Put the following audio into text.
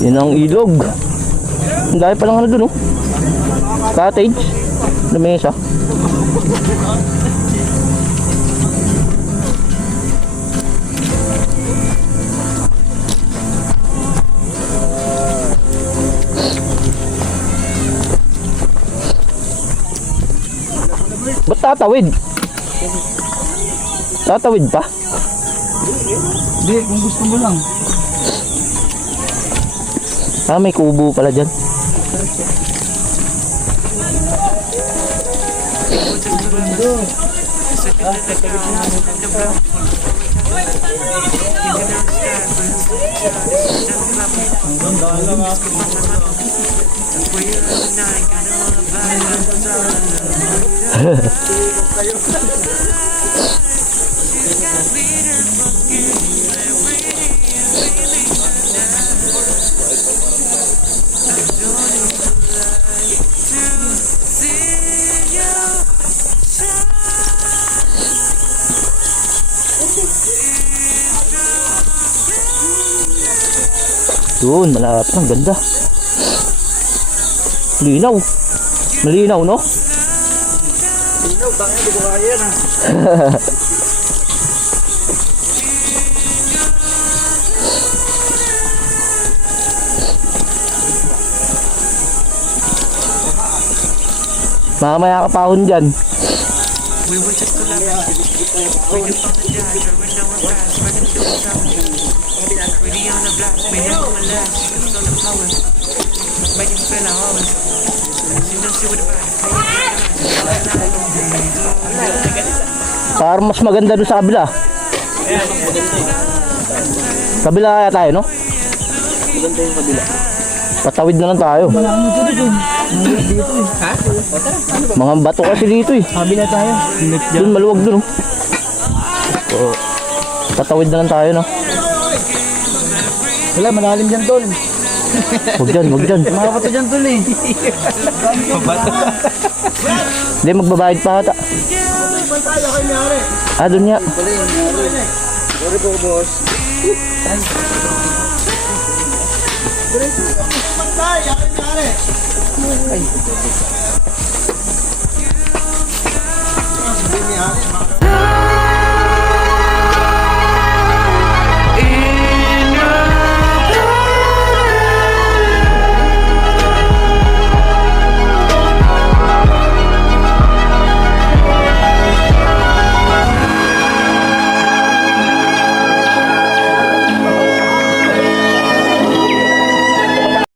Yan ang ilog. Ang dami palang ano dun, oh. Cottage. Lamesa. Ba't tatawid? Tatawid pa? Hindi, kung gusto mo lang. Ah, may kubo pala dyan. Doon, malapit. Ang ganda. Linaw. Malinaw, no? Linaw, baka hindi ko kaya yan. Mamaya kapahon dyan. We were just 11. We can fuck the judge, or we know we're fast. Running through the town. Ready on the block, we never my last. You can feel the power. Make you feel like always. You know she would have Parang mas maganda doon sa kabila. Kabila kaya tayo, no? Maganda yung kabila. Patawid na lang tayo. Malamang ito dito. Dito eh. Ha? Mga bato kasi dito eh. Kabila tayo. Doon maluwag doon, oh. So, patawid na lang tayo, no? Wala, malalim dyan tol. Huwag dyan, huwag dyan. Mga bato dyan tol eh. Hindi, magbabayad pa ata. Ah, doon nga. Sorry po boss. Ay.